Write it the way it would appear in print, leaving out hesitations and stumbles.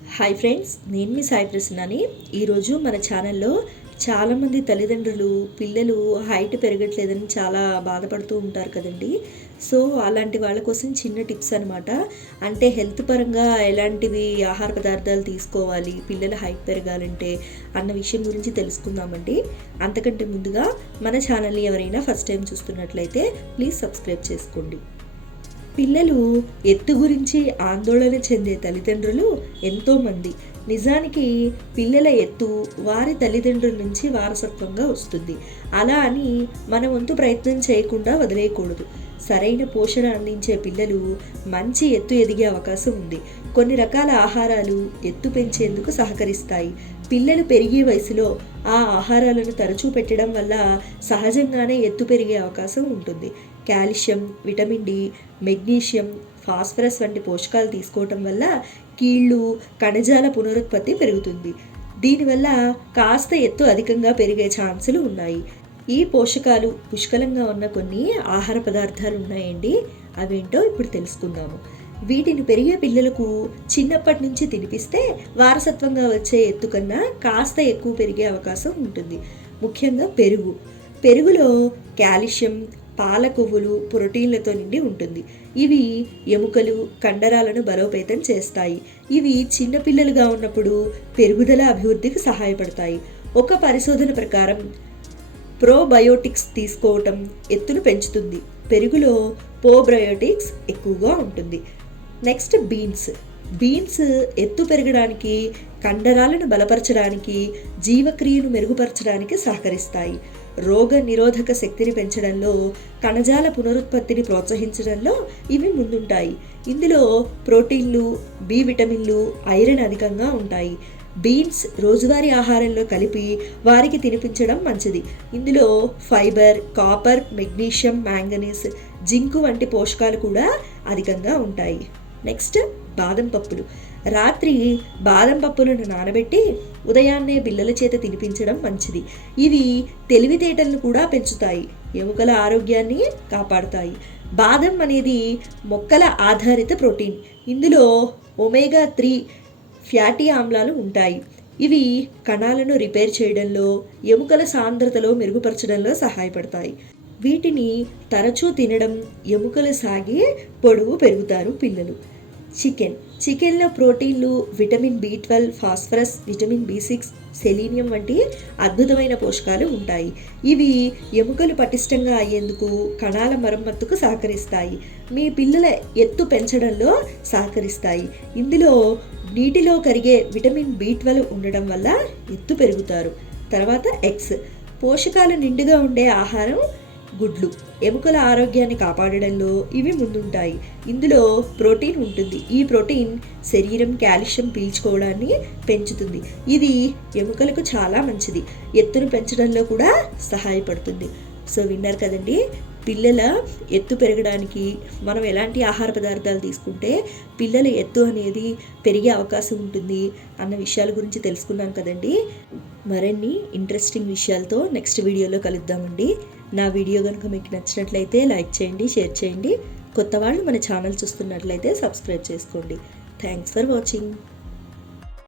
Hi friends, నేను మీ సాయి ప్రసన్నని. ఈరోజు మన ఛానల్లో చాలామంది తల్లిదండ్రులు పిల్లలు హైట్ పెరగట్లేదని చాలా బాధపడుతూ ఉంటారు కదండి. సో అలాంటి వాళ్ళ కోసం చిన్న టిప్స్ అనమాట. అంటే హెల్త్ పరంగా ఎలాంటివి ఆహార పదార్థాలు తీసుకోవాలి పిల్లల హైట్ పెరగాలంటే అన్న విషయం గురించి తెలుసుకుందామండి. అంతకంటే ముందుగా మన ఛానల్ని ఎవరైనా ఫస్ట్ టైం చూస్తున్నట్లయితే ప్లీజ్ సబ్స్క్రైబ్ చేసుకోండి. పిల్లలు ఎత్తు గురించి ఆందోళన చెందే తల్లిదండ్రులు ఎంతోమంది. నిజానికి పిల్లల ఎత్తు వారి తల్లిదండ్రుల నుంచి వారసత్వంగా వస్తుంది. అలా అని మన వంతు ప్రయత్నం చేయకుండా వదిలేయకూడదు. సరైన పోషణ అందించే పిల్లలు మంచి ఎత్తు ఎదిగే అవకాశం ఉంది. కొన్ని రకాల ఆహారాలు ఎత్తు పెంచేందుకు సహకరిస్తాయి. పిల్లలు పెరిగే వయసులో ఆ ఆహారాలను తరచూ పెట్టడం వల్ల సహజంగానే ఎత్తు పెరిగే అవకాశం ఉంటుంది. Calcium, vitamin D, magnesium, phosphorus వంటి పోషకాలు తీసుకోవటం వల్ల కీళ్ళు, కణజాల పునరుత్పత్తి పెరుగుతుంది. దీనివల్ల కాస్త ఎత్తు అధికంగా పెరిగే ఛాన్సులు ఉన్నాయి. ఈ పోషకాలు పుష్కలంగా ఉన్న కొన్ని ఆహార పదార్థాలు ఉన్నాయండి. అవేంటో ఇప్పుడు తెలుసుకుందాము. వీటిని పెరిగే పిల్లలకు చిన్నప్పటి నుంచి తినిపిస్తే వారసత్వంగా వచ్చే ఎత్తు కన్నా కాస్త ఎక్కువ పెరిగే అవకాశం ఉంటుంది. ముఖ్యంగా పెరుగులో కాల్షియం, పాల కొవ్వులు, ప్రోటీన్లతో నిండి ఉంటుంది. ఇవి ఎముకలు, కండరాలను బలోపేతం చేస్తాయి. ఇవి చిన్నపిల్లలుగా ఉన్నప్పుడు పెరుగుదల అభివృద్ధికి సహాయపడతాయి. ఒక పరిశోధన ప్రకారం ప్రోబయోటిక్స్ తీసుకోవటం ఎత్తును పెంచుతుంది. పెరుగులో ప్రోబయోటిక్స్ ఎక్కువగా ఉంటుంది. నెక్స్ట్ బీన్స్ ఎత్తు పెరగడానికి, కండరాలను బలపరచడానికి, జీవక్రియను మెరుగుపరచడానికి సహకరిస్తాయి. రోగ నిరోధక శక్తిని పెంచడంలో, కణజాల పునరుత్పత్తిని ప్రోత్సహించడంలో ఇవి ముందుంటాయి. ఇందులో ప్రోటీన్లు, బి విటమిన్లు, ఐరన్ అధికంగా ఉంటాయి. బీన్స్ రోజువారీ ఆహారంలో కలిపి వారికి తినిపించడం మంచిది. ఇందులో fibre, copper, magnesium, manganese, zinc వంటి పోషకాలు కూడా అధికంగా ఉంటాయి. నెక్స్ట్ బాదం పప్పులు. రాత్రి బాదం పప్పులను నానబెట్టి ఉదయాన్నే పిల్లల చేత తినిపించడం మంచిది. ఇవి తెలివితేటలను కూడా పెంచుతాయి, ఎముకల ఆరోగ్యాన్ని కాపాడుతాయి. బాదం అనేది మొక్కల ఆధారిత ప్రోటీన్. ఇందులో ఒమేగా 3 ఫ్యాటీ ఆమ్లాలు ఉంటాయి. ఇవి కణాలను రిపేర్ చేయడంలో, ఎముకల సాంద్రతలో మెరుగుపరచడంలో సహాయపడతాయి. వీటిని తరచూ తినడం ఎముకలు సాగి పొడవు పెరుగుతారు పిల్లలు. చికెన్లో ప్రోటీన్లు, vitamin B12, phosphorus, vitamin B6, selenium వంటి అద్భుతమైన పోషకాలు ఉంటాయి. ఇవి ఎముకలు పటిష్టంగా అయ్యేందుకు, కణాల మరమ్మతుకు సహకరిస్తాయి. మీ పిల్లల ఎత్తు పెంచడంలో సహకరిస్తాయి. ఇందులో నీటిలో కరిగే విటమిన్ B12 ఉండడం వల్ల ఎత్తు పెరుగుతారు. తర్వాత ఎగ్స్. పోషకాలు నిండుగా ఉండే ఆహారం గుడ్లు. ఎముకల ఆరోగ్యాన్ని కాపాడడంలో ఇవి ముందుంటాయి. ఇందులో ప్రోటీన్ ఉంటుంది. ఈ ప్రోటీన్ శరీరం కాల్షియం పీల్చుకోవడాన్ని పెంచుతుంది. ఇది ఎముకలకు చాలా మంచిది. ఎత్తును పెంచడంలో కూడా సహాయపడుతుంది. సో విన్నారు కదండి, పిల్లల ఎత్తు పెరగడానికి మనం ఎలాంటి ఆహార పదార్థాలు తీసుకుంటే పిల్లల ఎత్తు అనేది పెరిగే అవకాశం ఉంటుంది అన్న విషయాల గురించి తెలుసుకున్నాం కదండి. మరిన్ని ఇంట్రెస్టింగ్ విషయాలతో నెక్స్ట్ వీడియోలో కలుద్దామండి. నా వీడియో కనుక మీకు నచ్చినట్లయితే లైక్ చేయండి, షేర్ చేయండి. కొత్త వాళ్ళు మన ఛానల్ చూస్తున్నట్లయితే సబ్స్క్రైబ్ చేసుకోండి. Thanks for watching.